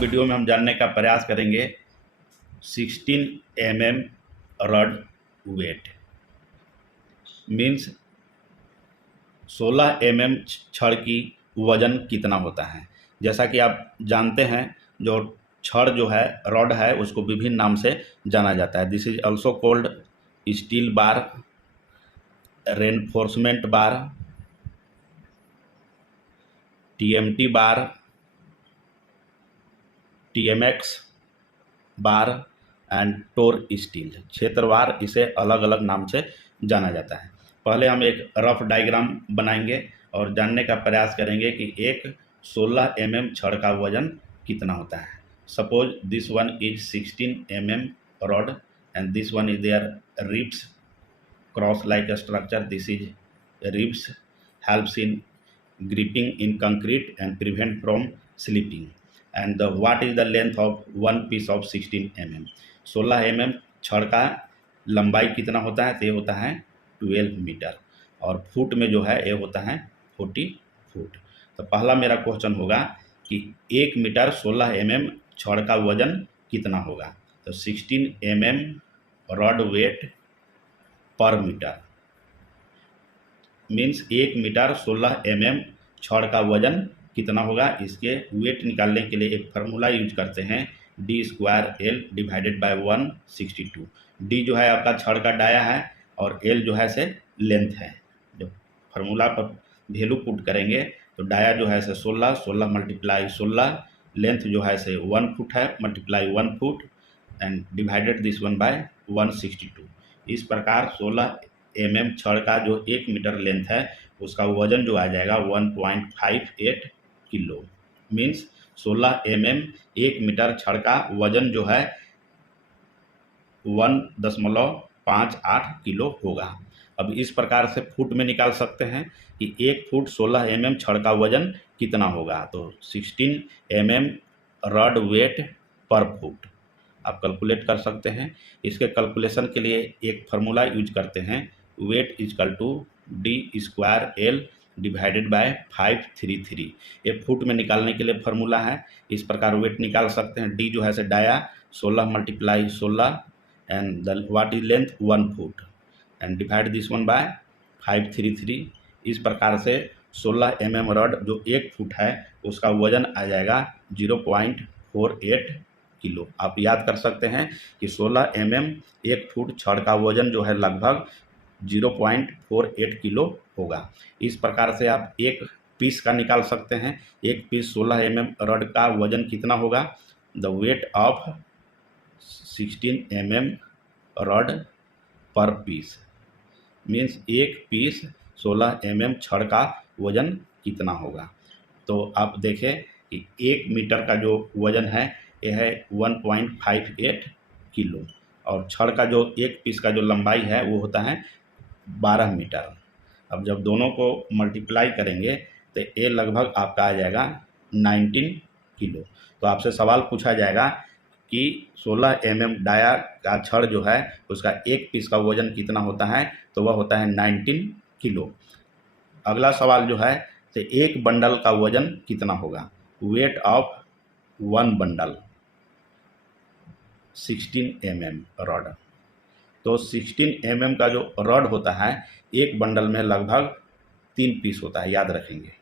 Video में हम जानने का प्रयास करेंगे 16 mm rod weight means 16 mm छड़ की वजन कितना होता है। जैसा कि आप जानते हैं, जो छड़ जो है, रॉड है, उसको विभिन्न नाम से जाना जाता है। This is also called steel bar, reinforcement bar, TMT bar, TMX bar and tor steel. क्षेत्रवार इसे अलग अलग नाम से जाना जाता है। पहले हम एक रफ डायग्राम बनाएंगे और जानने का प्रयास करेंगे कि एक 16 mm छड़ का वजन कितना होता है। Suppose this one is 16 mm rod and this one is their ribs, cross like structure. This is ribs helps in gripping in concrete and prevent from slipping. And what is the length of one piece of 16 mm? 16 mm छड़ का लंबाई कितना होता है? तो ये होता है 12 मीटर और फुट में जो है ये होता है 40 फुट। तो पहला मेरा क्वेश्चन होगा कि 1 मीटर 16 mm छड़ का वजन कितना होगा। तो 16 mm रॉड वेट पर मीटर मीन्स 1 मीटर 16 mm छड़ का वजन कितना होगा। इसके वेट निकालने के लिए एक फार्मूला यूज करते हैं, d² L divided bye 162। d जो है आपका छड़ का डाया है और L जो है से लेंथ है। जब फार्मूला पर वैल्यू पुट करेंगे तो डाया जो है से 16, 16 मल्टीप्लाई 16, लेंथ जो है से 1 फुट है, multiply 1 foot and divided this one bye 162। इस प्रकार 16 mm छड़ का जो 1 मीटर लेंथ है उसका वजन जो आ जाएगा 1.58 किलो। मीन्स 16 mm 1 मीटर छड़ का वजन जो है 1.58 किलो होगा। अब इस प्रकार से फुट में निकाल सकते हैं कि 1 फुट 16 mm छड़ का वजन कितना होगा। तो 16 mm रॉड वेट पर फुट आप कैलकुलेट कर सकते हैं। इसके कैलकुलेशन के लिए एक फार्मूला यूज करते हैं, weight equal to d² L divided by 533। ये फुट में निकालने के लिए फार्मूला है। इस प्रकार वेट निकाल सकते हैं। d जो है से dia 16 multiply 16 and the what is length 1 foot and divide this one by 533। इस प्रकार से 16 mm रॉड जो 1 फुट है उसका वजन आ जाएगा 0.48 किलो। आप याद कर सकते हैं कि 16 mm 1 फुट छड़ का वजन जो है लगभग 0.48 किलो होगा। इस प्रकार से आप एक पीस का निकाल सकते हैं। एक पीस 16 mm रॉड का वजन कितना होगा। The weight of 16 mm rod पर पीस मीन्स एक पीस 16 mm छड़ का वजन कितना होगा। तो आप देखें कि 1 मीटर का जो वजन है यह है 1.58 किलो और छड़ का जो एक पीस का जो लंबाई है वो होता है 12 मीटर। अब जब दोनों को मल्टीप्लाई करेंगे तो ये लगभग आपका आ जाएगा 19 किलो। तो आपसे सवाल पूछा जाएगा कि 16 mm डाया का छड़ जो है उसका एक पीस का वजन कितना होता है, तो वह होता है 19 किलो। अगला सवाल जो है तो एक बंडल का वजन कितना होगा। Weight of 1 bundle 16 mm rod. तो 16 mm का जो रॉड होता है एक बंडल में लगभग 3 पीस होता है, याद रखेंगे।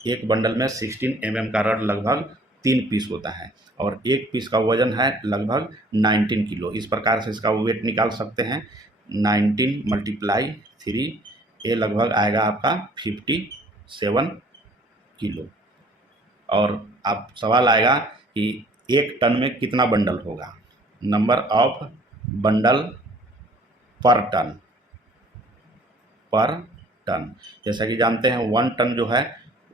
एक बंडल में 16 mm का रॉड लगभग 3 पीस होता है और एक पीस का वजन है लगभग 19 किलो। इस प्रकार से इसका वेट निकाल सकते हैं। 19 मल्टीप्लाई 3 ये लगभग आएगा आपका 57 किलो। और आप सवाल आएगा कि 1 टन में कितना बंडल होगा। नंबर ऑफ बंडल पर टन जैसा कि जानते हैं 1 टन जो है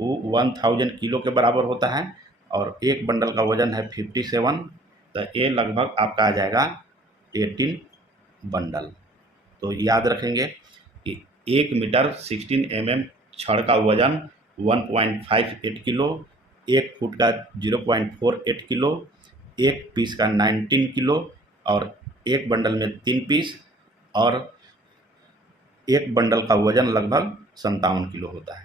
वो 1000 किलो के बराबर होता है और एक बंडल का वजन है 57। तो ये लगभग आपका आ जाएगा 18 बंडल। तो याद रखेंगे कि 1 मीटर 16 mm छड़ का वजन 1.58 किलो, 1 फुट का 0.48 किलो, एक पीस का 19 किलो और एक बंडल में 3 पीस और एक बंडल का वजन लगभग 57 किलो होता है।